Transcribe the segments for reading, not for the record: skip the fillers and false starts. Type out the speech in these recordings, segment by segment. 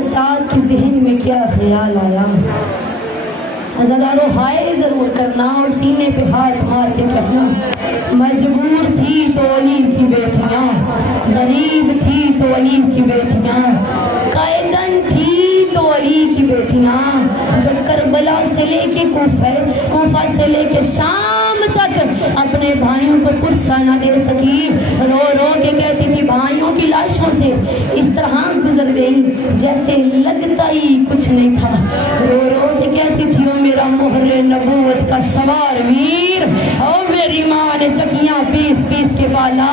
सज्जाद के जहन में क्या ख्याल आया। अज़ादारों हाय जरूर करना और सीने पे हाथ मार के कहना, मजबूर थी तो अली की बेटियां, गरीब थी तो अली की बेटियां, कायदन थी तो अली की बेटियां, जो करबला से लेके कोफा से लेके शाम तक अपने भाइयों को पुरसा न दे सकी, रो रो के कहती थी भाइयों की लाशों से इस तरह गुजर गई जैसे लगता ही कुछ नहीं था। रो रो के कहती थी ओ मेरा मोहरे नबूवत का सवार वीर, और मेरी माँ ने चकियाँ पीस पीस के बाला।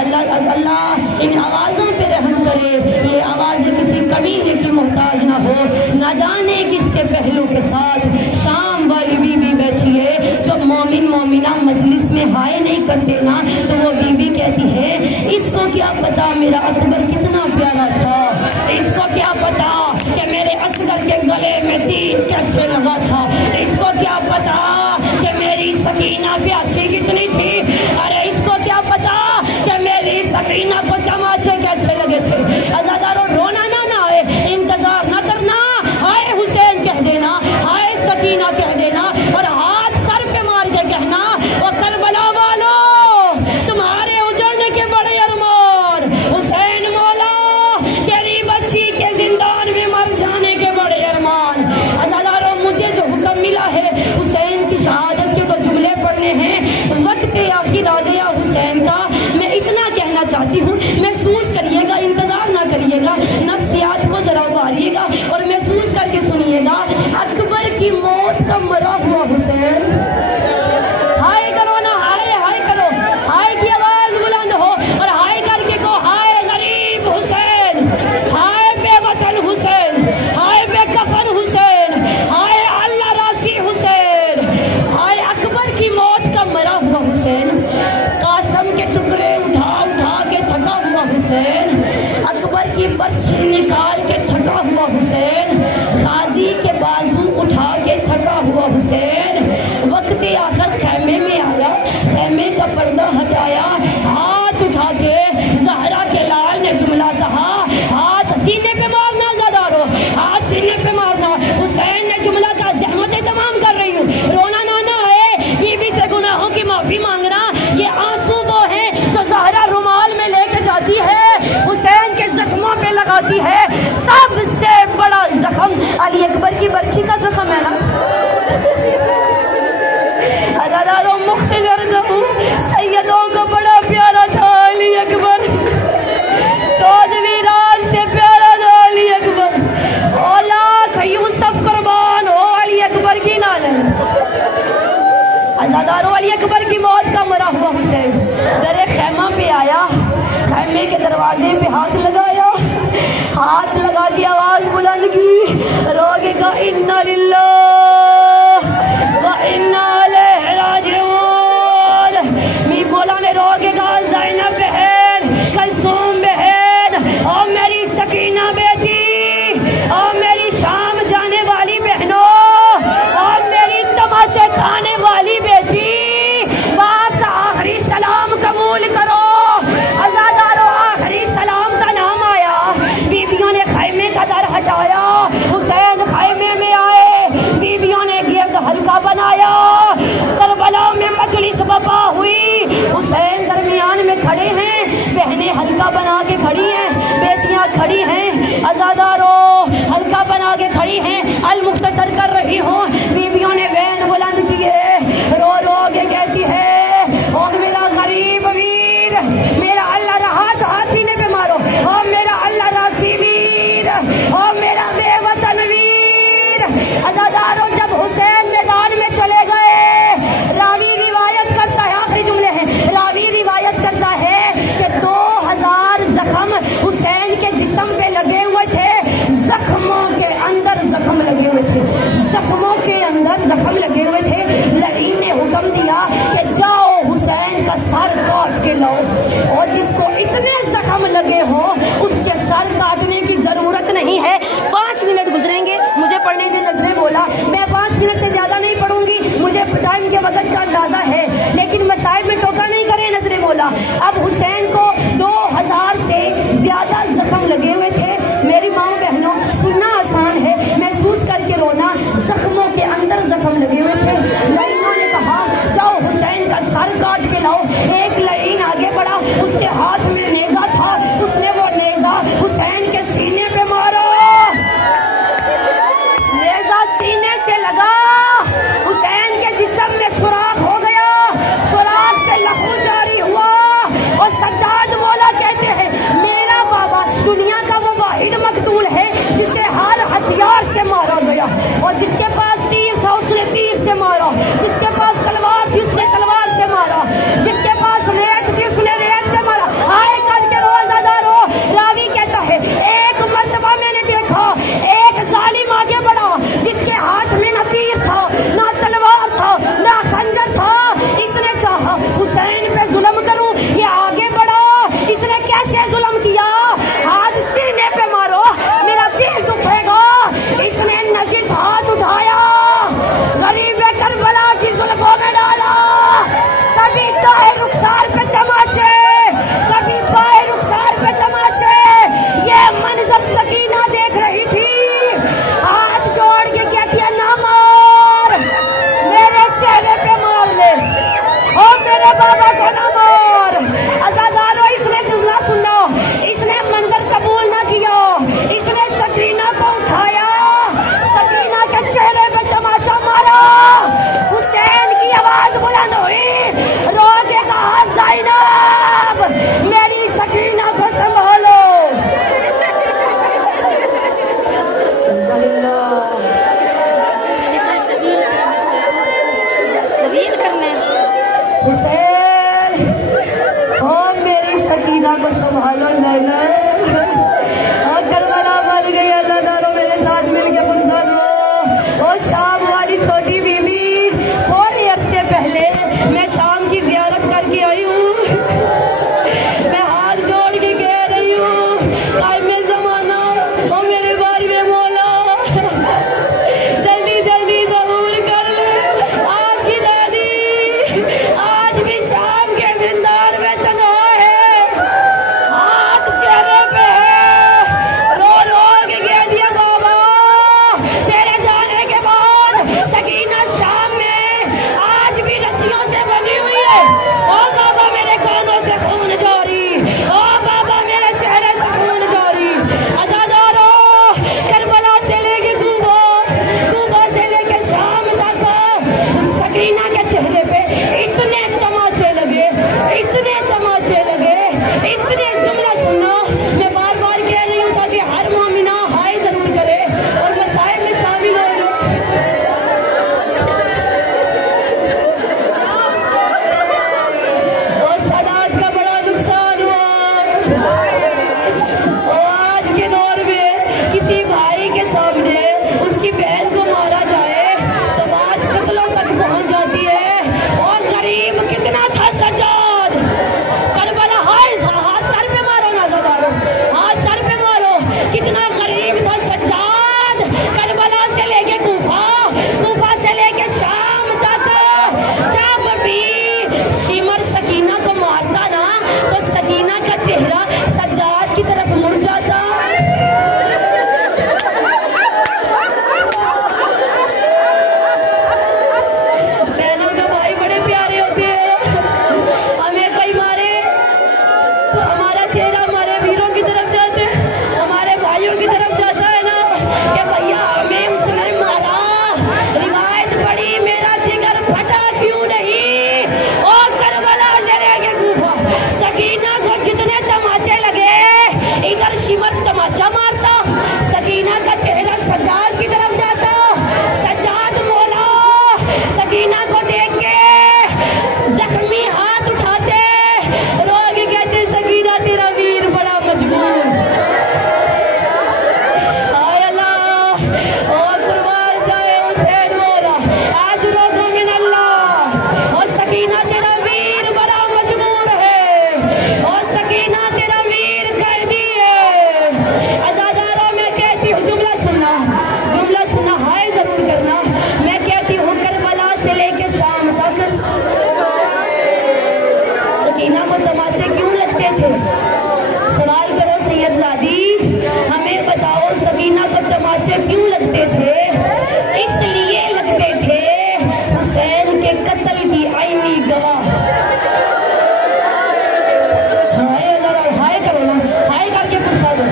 अल्लाह अल्लाह इन आवाज़ों पे रहम करे, ये आवाज़ें किसी कमीने की मोहताज ना हो। न जाने किसके पहलू के साथ शाम वाली बीबी बैठी है, जब मोमिन मोमिना मजलिस में हाय नहीं करते ना तो वो बीबी कहती है इसको क्या पता मेरा अकबर कितना प्यारा था, इसको क्या पता कि मेरे असगर के गले में तीर कैसे लगा था, इसको क्या पता कि मेरी सकीना प्यासी कितनी थी, अरे इसको क्या पता कि मेरी सकीना को तमाचे कैसे लगे थे। अज़ादारों रोना ना आए, इंतजार ना करना, हाय हुसैन कह देना, हाय सकीना कह देना और हाथ सर पे मार के कहना और करबला वालों तुम्हारे उजड़ने के बड़े अरमान, हुसैन मौला तेरी बच्ची के जिंदान में मर जाने के बड़े अरमान। अज़ादारों मुझे जो हुक्म मिला है हुसैन की शहादत के तो जुमले पढ़ने हैं, वक्त आखिर आ गया हुसैन का। मैं इतना कहना चाहती हूँ, महसूस करिएगा, इंतजार ना करिएगा, नफ्सियात को जरा उभारिएगा और महसूस करके सुनिएगा। अकबर की मौत का मरा हुआ हुसैन, हाय करो ना, हाय हाय करो, हाय की आवाज बुलंद हो और हाय करके को हाय गरीब हुसैन, हाय बेवतन हुसैन, हाय बेकफन हुसैन, हाय अल्लाह रासी हुसैन, हाय अकबर की मौत का मरा हुआ हुसैन, कासम के टुकड़े उठा उठा के थका हुआ हुसैन, अकबर की बर्छी निकाल के थका हुआ हुसैन, गाजी के बाजू उठा के थका हुआ हुसैन। वक्त आखिर खैमे में आया, खैमे का पर्दा हटाया, हाथ उठा के ज़हरा के लाल ने जुमला कहा, हाथ सीने पे मारना ज़ादारो, हाथ सीने पे मारना। हुसैन ने जुमला कहा ज़हमतें तमाम कर रही हूँ, रोना ना है, बीबी से गुनाहों की माफी मांगना। ये आंसू वो है जो ज़हरा रुमाल में लेके जाती है, हुसैन के जख्मों पे लगाती है। सबसे बड़ा जख्म अली अकबर की बर्छी का जख्म है ना। अज़ादारों मुख्तज़र सैयदों को बड़ा प्यारा था अली अकबर, 14वीं रात से प्यारा था अली अकबर, औलाद यूसुफ कुर्बान हो अली अकबर की नाले। अज़ादारों अली अकबर की मौत का मरा हुआ हुसैन दरे खैमा पे आया, खैमे के दरवाजे पे हाथ लगाया, हाथ लगा के आवाज बुलंद की, रोगे का इन्ना लिल्लाह व इन्ना इलैहि राजिऊन। मी बोला ने रोगे का ज़ैनब बहन, कलसूम बहन और मेरी सकीना बेटी और मेरी शाम जाने वाली बहनों और मेरी तमाचे खाने वाली बेटी, बाप का आखिरी सलाम कबूल करो। अज़ादारों आखिरी सलाम का नाम आया, बीबियों ने खैमे का दर हटाया, हुसैन खैमे में आए, बीबियों ने गिरद हल्का बनाया, करबला में मजलिस बपा हुई, हुसैन दरमियान में खड़े हैं, बहनें हल्का बना के खड़ी हैं, बेटियां खड़ी हैं, अज़ादारों हल्का बना के खड़ी हैं, अल मुख्तसर कर रही हूँ, बीबियों ने वैन बुलंद किए, रो रो के कहती है और मेरा गरीब वीर, मेरा अल्लाह राहत हाथ सीने पे मारो, और मेरा अल्लाह रासी वीर और मेरा बेवतन वीर। अज़ादारों जब हुसैन मैदान में चले गए, रावी रिवायत करता है, आखिरी जुमले हैं, रावी रिवायत करता है कि 2000 जख्म हुसैन के जिस्म पे लगे हुए थे, जख्मों के अंदर जख्म लगे हुए थे, जख्मों के अंदर हुसैन ओ मेरी सकीना को संभालो नैना, करबला बन गई अल्लाह मेरे साथ मिलके पुरसा दो। और शाम वाली छोटी बीबी, थोड़े अरसे पहले मैं शाम की जियारत करके आई हूँ। मैं हाथ जोड़ के कह रही हूँ, कायमे ज़माना और मेरे बारे में मौला जल्दी जल्दी ज़रूर कर ले आपकी दादी आज भी शाम के जिंदान में तन्हा है, हाथ चेहरे पे है, रो रो के कह दिया बाबा तेरे जाने के बाद सकीना शाम में आज भी रस्सियों से बनी हुई है। ओ बाबा मेरे कानों से खून जारी, ओ बाबा मेरे चेहरे से खून जारी। अज़ादारों, करबला से लेके कूबा, कूबा से लेके शाम तक सकीना के चेहरे पे इतने तमाचे लगे, इतने तमाचे लगे, इतने जुमला सुना। मैं बार बार कह रही हूँ ताकि हर मोमिना हाय जरूर करे और मसाइल में शामिल हो जाए। और सादात का बड़ा नुकसान हुआ। और आज के दौर में किसी भाई के सामने उसकी बहन को मारा जाए तो बात कत्लों तक पहुंच जाती है। और गरीब कितना था सज्जाद, करबला हाय हाथ सर पे मारो ना सदारो, हाथ सर पे मारो, कितना गरीब था सज्जाद। करबला से लेके कूफा, कूफा से लेके शाम तक जब भी शिमर सकीना को मारता ना तो सकीना का चेहरा सज्जाद की तरफ मुड़ जाता। बहनों के भाई बड़े प्यारे होते हैं, हमें कोई मारे तो हमारा चेहरा हमारे वीरों की तरफ जाता है, हमारे भाइयों की तरफ जाता है ना कि भैया हमें उसने मारा, रिवायत पड़ी मेरा जिगर फटा क्यों नहीं। और करबला से लेके कूफा सकीना को जितने तमाचे लगे, इधर शिमर तमाचा मारता, सकीना का चेहरा सज्जाद की तरफ जाता। सज्जाद मौला सकीना को देख के जख्मी हाथ उठाते, रो के कहते सकीना तेरा वीर बड़ा मजबूर। हाय अल्लाह, ओ कुर्बान जाए हुसैन मौला, आज रोको मिन अल्लाह। और सकीना तेरा वीर बड़ा मजबूर है, और सकीना तेरा वीर कर दिए। अज़ादारों मैं कहती हूँ जुमला सुनना, जुमला सुनना हाय जरूर करना। मैं कहती हूँ करबला से लेके शाम तक सकीना को तमाचे क्यों लगते थे? सवाल करो सैयदजादी, हमें बताओ सकीना को तमाचे क्यों लगते थे? इसलिए लगते थे हुसैन के कत्ल की आईनी गवाह। हाय जरा हाय करो ना, हाय करके गुस्सा दो।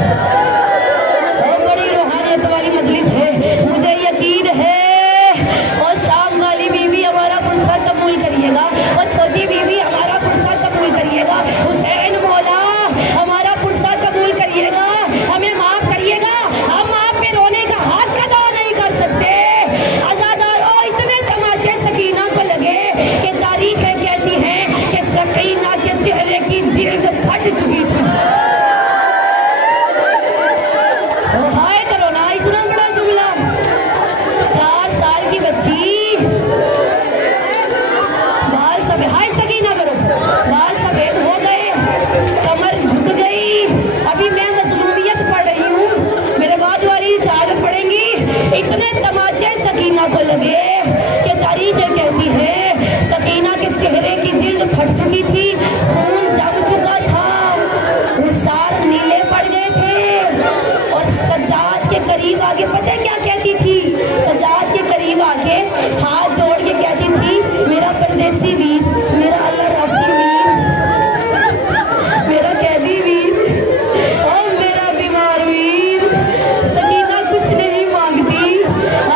बहुत बड़ी रूहानियत वाली मजलिस है, मुझे यकीन है। और शाम वाली बीवी हमारा गुस्सा कबूल करिएगा, और छोटी बीवी हमारा गुस्सा कबूल करिएगा। हुसैन मौला हमारा गुस्सा कबूल करिएगा, हमें माफ करिएगा। हम आप पे रोने का हाथ का दावा नहीं कर सकते। अज़ादारों, इतने तमाचे सकीना को लगे कि तारीखें कहती हैं कि सकीना के चेहरे की जिल्द फट चुकी थी। हाय करो ना, इतना बड़ा जुमला। 4 साल की बच्ची, बाल सफेद, हाय सकीना करो, बाल सफेद हो गए, कमर झुक गई। अभी मैं मजलूमियत पढ़ रही हूँ, मेरे बाद वाली शायद पढ़ेंगी। इतने तमाचे सकीना को लगे कि तारीखें कहती है सकीना के चेहरे की जिल्द फट चुकी थी, खून जम चुका था, रुखसार नीले पड़ गए थे। और सज्जाद के करीब आके पता है क्या कहती थी? सज्जाद के करीब आके हाथ जोड़ के कहती थी, मेरा परदेसी वीर, मेरा अल्लाह रासी वीर, मेरा कैदी वीर, और मेरा बीमार वीर। सकीना कुछ नहीं मांगती,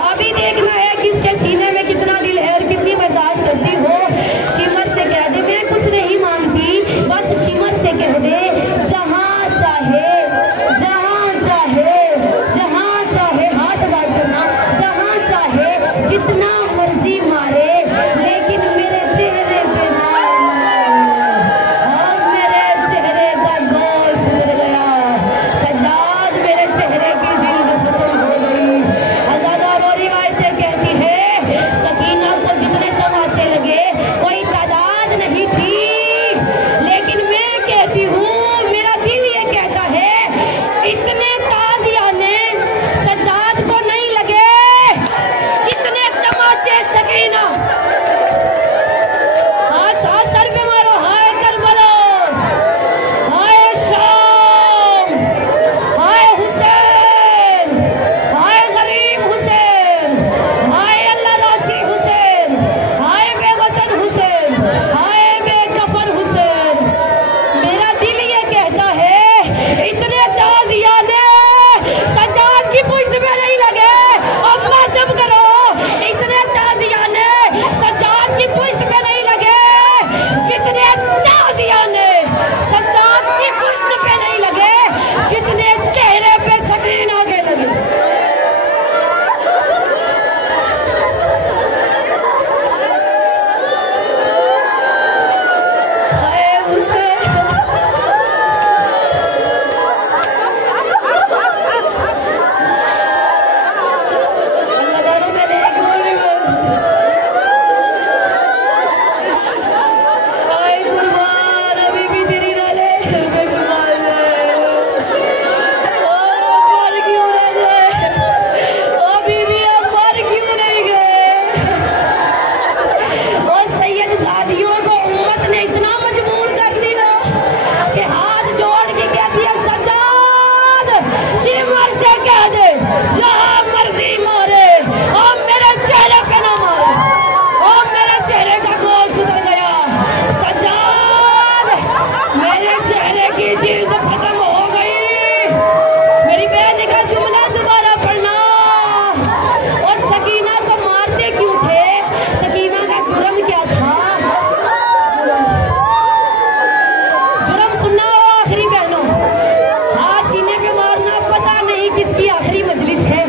अभी देखना है किसके सीने में कितना दिल है और कितनी बर्दाश्त करती हो। शिमर से कह दे मैं कुछ नहीं मांगती, बस शिमर से कह दे जहाँ चाहे, जहाँ चाहे, जहाँ चाहे हाथ जहां मर्जी मारे और मेरे चेहरे पे ना मारे। और मेरे चेहरे का गोश्त उतर गया सज्जाद, मेरे चेहरे की जिल्द खत्म हो गई। मेरी बहन का जुमला दोबारा पढ़ना। और सकीना को मारते क्यों थे? सकीना का जुर्म क्या था? जुर्म सुनना हो आखिरी बहनों, हाथ सीने पे मारना। पता नहीं किसकी आखिरी मजलिस है।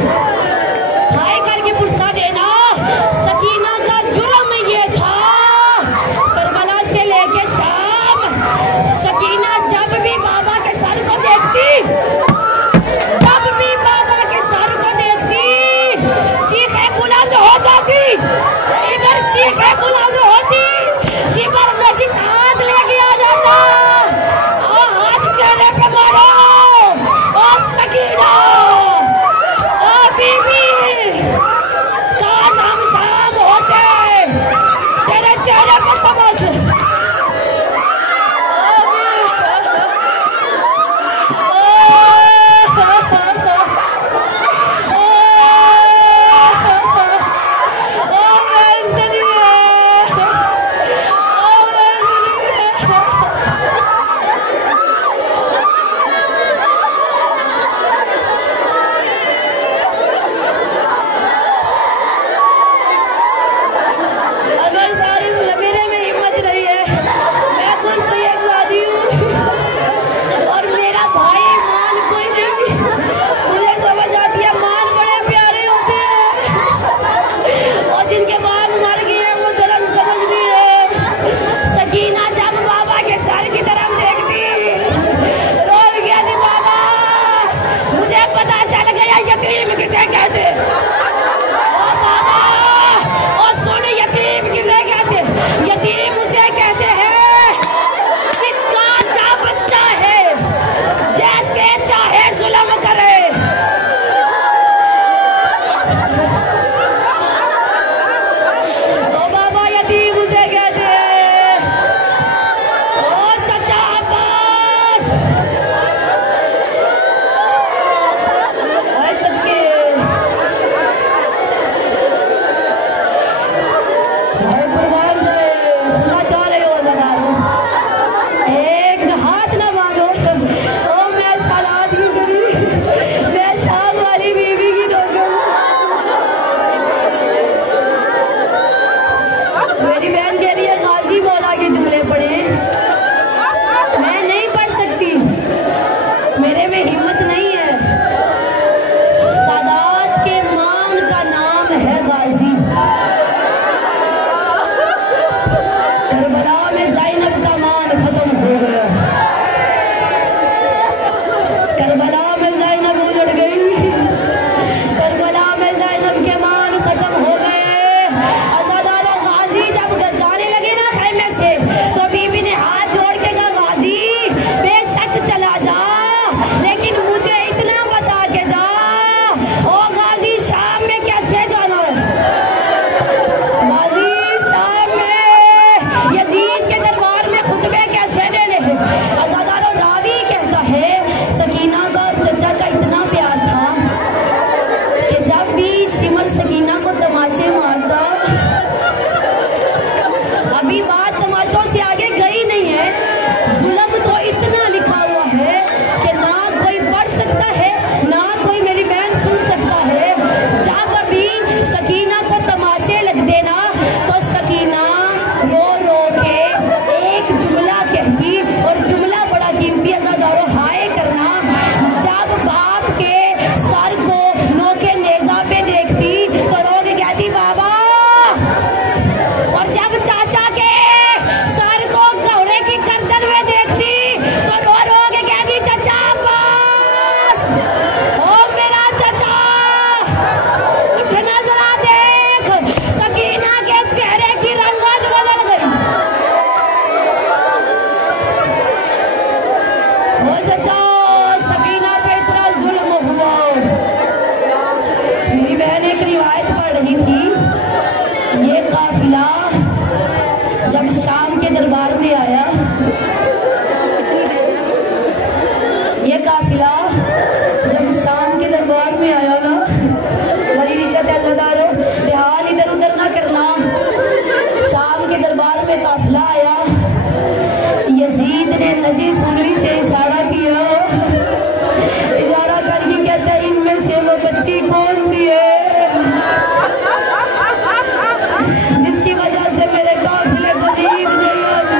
कौन सी है जिसकी वजह से मेरे काफिले को नींद नहीं आती?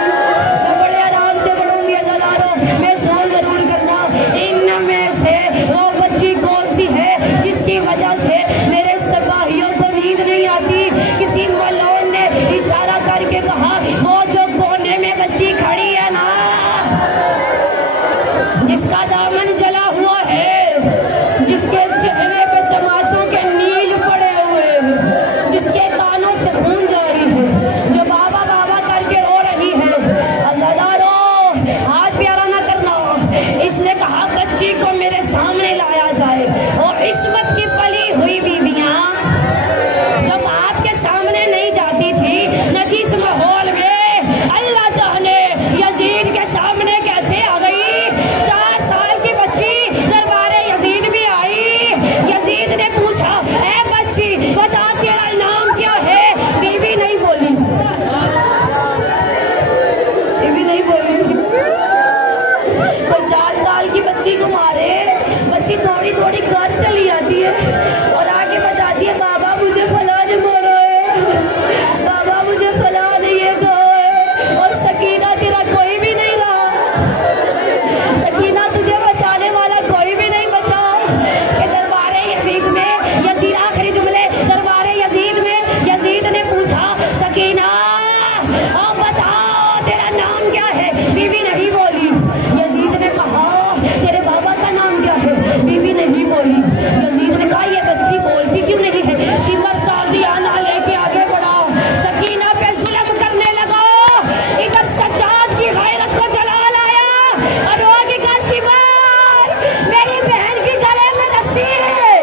मैं बड़े आराम से पढ़ूंगी अज़ादारों, मैं सवाल जरूर करना, इनमें से वो बच्ची कौन सी है जिसकी वजह से मेरे सिपाहियों को नींद नहीं आती? किसी मौलवी ने इशारा करके कहा, वो जो कोने में बच्ची खड़ी है ना, जिसका दामन जला हुआ है, जिसके चेहरे पे तमाचों के नील पड़े हुए हैं, जिसके कानों से खून जारी है, जो बाबा बाबा करके रो रही है। अज़ादारों, हाथ प्यारा ना करना। इसने कहा बच्ची को मेरे सामने लाया जाए। और इस्मत की पली हुई बीवियां जब आपके सामने नहीं जाती थी, न जिस माहौल में, अल्लाह जाने यजीद के सामने कैसे आ गई। 4 साल की बच्ची दरबारे यजीद भी आई। यजीद ने पूछा, ए बच्ची बता तेरा नाम क्या है? बीवी नहीं बोली, बीवी नहीं बोली। कोई 4 साल की बच्ची को मारे, बच्ची थोड़ी थोड़ी घर चली आती है और आगे बताती है, बाबा मुझे फला ने मारा है, बाबा मुझे फला ने ये कहा है। और सकीना तेरा कोई भी नहीं रहा, सकीना तुझे बचाने वाला कोई भी नहीं बचा। कि दरबारे यजीद में, यजीद आखिरी जुमले दरबारे यजीद में यजीद ने पूछा, सकीना अब बताओ तेरा नाम क्या है? बीवी नहीं बोली। यजीद ने कहा, तेरे बाबा का नाम क्या है? बीवी नहीं बोली। यजीद ने कहा, ये बच्ची बोलती क्यों नहीं है? शिमर ताज़ियाना लेके आगे बढ़ा, सकीना पे जुल्म करने लगा। इधर सज्जाद की गैरत को जला लाया और रोगी का शिमर, मेरी बहन की गले में रस्सी है,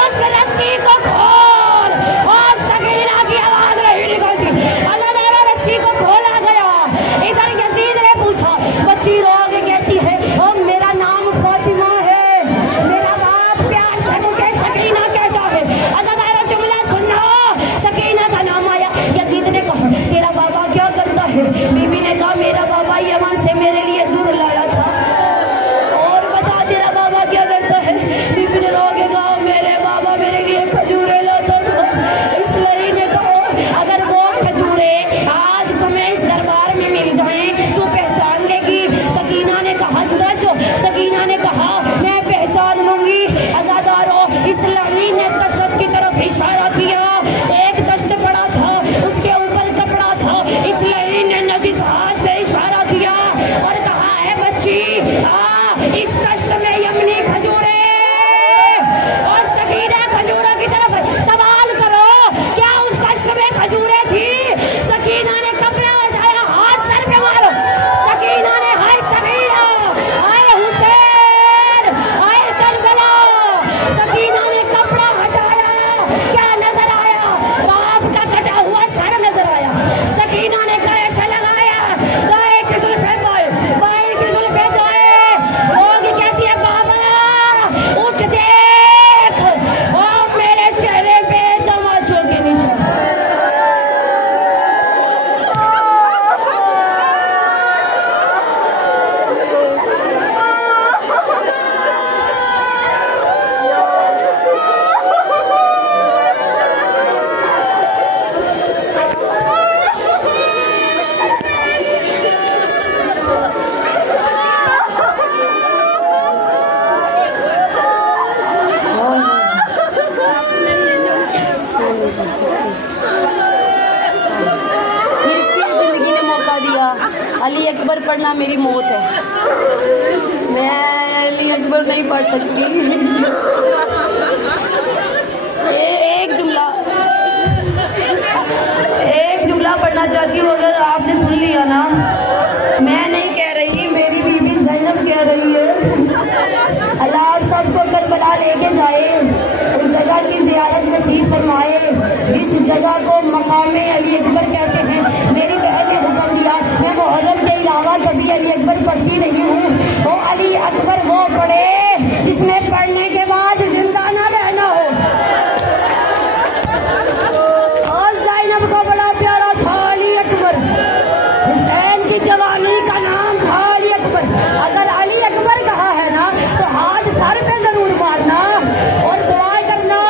उस रस्सी को खोल। और सकीना की आवाज नहीं निकलती। अल्लाह रस्सी को खोला गया। इधर यजीद ने पूछा, बच्ची रो के कहती है, ओ मेरा नाम फातिमा है, मेरा बाप प्यार से मुझे सकीना कहता है। अज़ादारों जुमला सुनना, सकीना का नाम आया। यजीद ने कहा, तेरा बाबा क्या करता है? बीबी ने कहा, मेरा बाबा यमन से मेरे लिए दूर लाया था। और बता तेरा बाबा क्या करता है? बीबी ने रो के कहा, मेरे बाबा मेरे लिए खजूरे लाता था। इसलिए ने कहा, अगर वो खजूरे आज तुम्हें इस दरबार में मिल जाएं तो पहचान लेगी। सकीना ने कहा, जो सकीना ने कहा, मैं पहचान लूंगी। अज़ादारों, इस्लामी ने तशद्दुद की तरफ इशारा किया। एक दस्त पड़ा था, उसके ऊपर कपड़ा था। इस्लामी ने नजिस हाथ से इशारा किया और कहा, है बच्ची इस दस्त में यमनी खजूरे। और सकीना खजूरों की तरफ सवाल करो, क्या उस दस्त में खजूरे थी? सकीना ने कपड़ा उठाया, हाथ सर पे मारो। सकीना ने, हाय सकीना, हाय हुसैन, हाय करबला। सकीना ने कपड़ा हटाया, क्या नजर आया? बाप का कटा हुआ सर नजर आया। सकीना ने कैसे लगाया? दाएं की जुल्फे बाएं, बाएं की जुल्फे दाएं। लोग कहती है, बाबा उठ देख, और मेरे चेहरे पे तमाचों के निशान। फिर जिंदगी ने मौका दिया। अली अकबर पढ़ना मेरी मौत है, मैं अली अकबर नहीं पढ़ सकती। एक जुमला पढ़ना चाहती हूँ, अगर आपने सुन लिया ना। मैं नहीं कह रही, मेरी बीवी ज़ैनब कह रही है। अल्लाह आप सबको करबला लेके जाए, उस जगह की ज़ियारत नसीब फरमाए जिस जगह को मकामे अली अकबर कहते हैं। मेरी बहन ने हुक्म दिया, मैं मुहर्रम के अलावा कभी अली अकबर पढ़ती नहीं हूँ। वो अली अकबर वो पढ़े जिसमें पढ़ने के बाद जिंदा ना रहना हो। और ज़ैनब का बड़ा प्यारा था अली अकबर, हुसैन की जवानी का नाम था अली अकबर। अगर अली अकबर कहा है ना तो हाथ सर पे जरूर मारना और दुआ करना,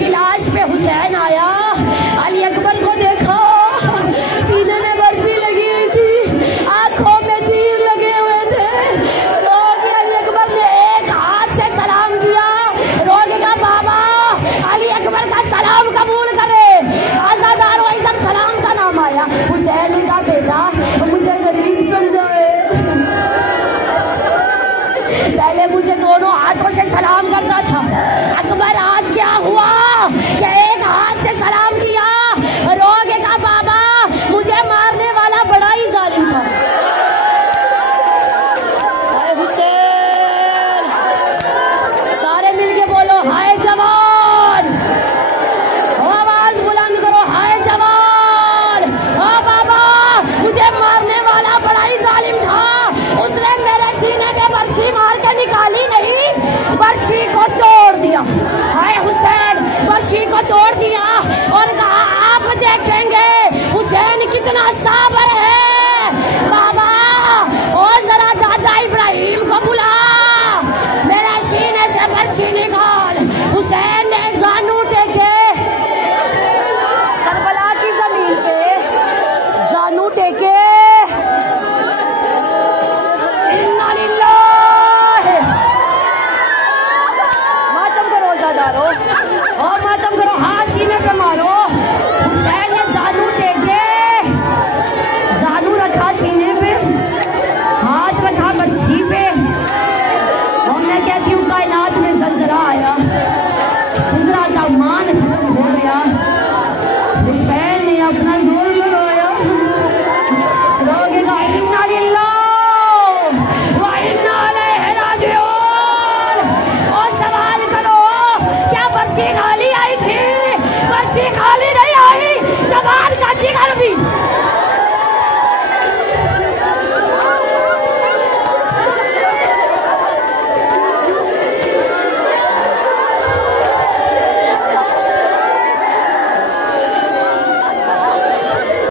की लाश पे हुसैन आया, अली अकबर को देखा, सीने में वर्जी लगी हुई थी, आंखों में तीर लगे हुए थे। रोगे अली अकबर ने एक हाथ से सलाम किया। रोगे का बाबा अली अकबर का सलाम कबूल करे। आजादारों इधर सलाम का नाम आया। हुसैन ने कहा बेटा मुझे गरीब समझाए, पहले मुझे दोनों हाथों से सलाम करता था। अकबर आज क्या हुआ कि एक हाथ से सलाम किया। रोगे का बाबा मुझे मारने वाला बड़ा ही जालिम था। हाय हुसैन, सारे मिलके बोलो हाय जवान, आवाज बुलंद करो हाय जवान। हाँ बाबा मुझे मारने वाला बड़ा ही जालिम था, उसने मेरे सीने के बर्छी मार के निकाली नहीं, बर्छी को तोड़ दिया। हाय हुसैन, बर्छी को तोड़ दिया और कहा आप देखेंगे हुसैन कितना साबर है। बाबा ओ जरा दादा इब्राहिम को बुला, मेरे सीने से बर्छी निकाल। हुसैन ने जानू टेके, करबला की जमीन पे जानू टेके। और मातम करो, हाथ सीने पे मारो। हुसैन ने जानू टेके, जानू रखा सीने पे, हाथ रखा बर्छी पे। और मैं कहती हूँ कायनात में जलजला आया, सुगरा का मान खत्म हो गया। हुसैन ने अपना जोर लगाया। रोगेगा इन्ना लिल्लाह व इन्ना इलैहि राजिऊन। और सवाल करो क्या बर्छी खाली आई थी? बर्छी खाली नहीं आई, जवान का जिगर भी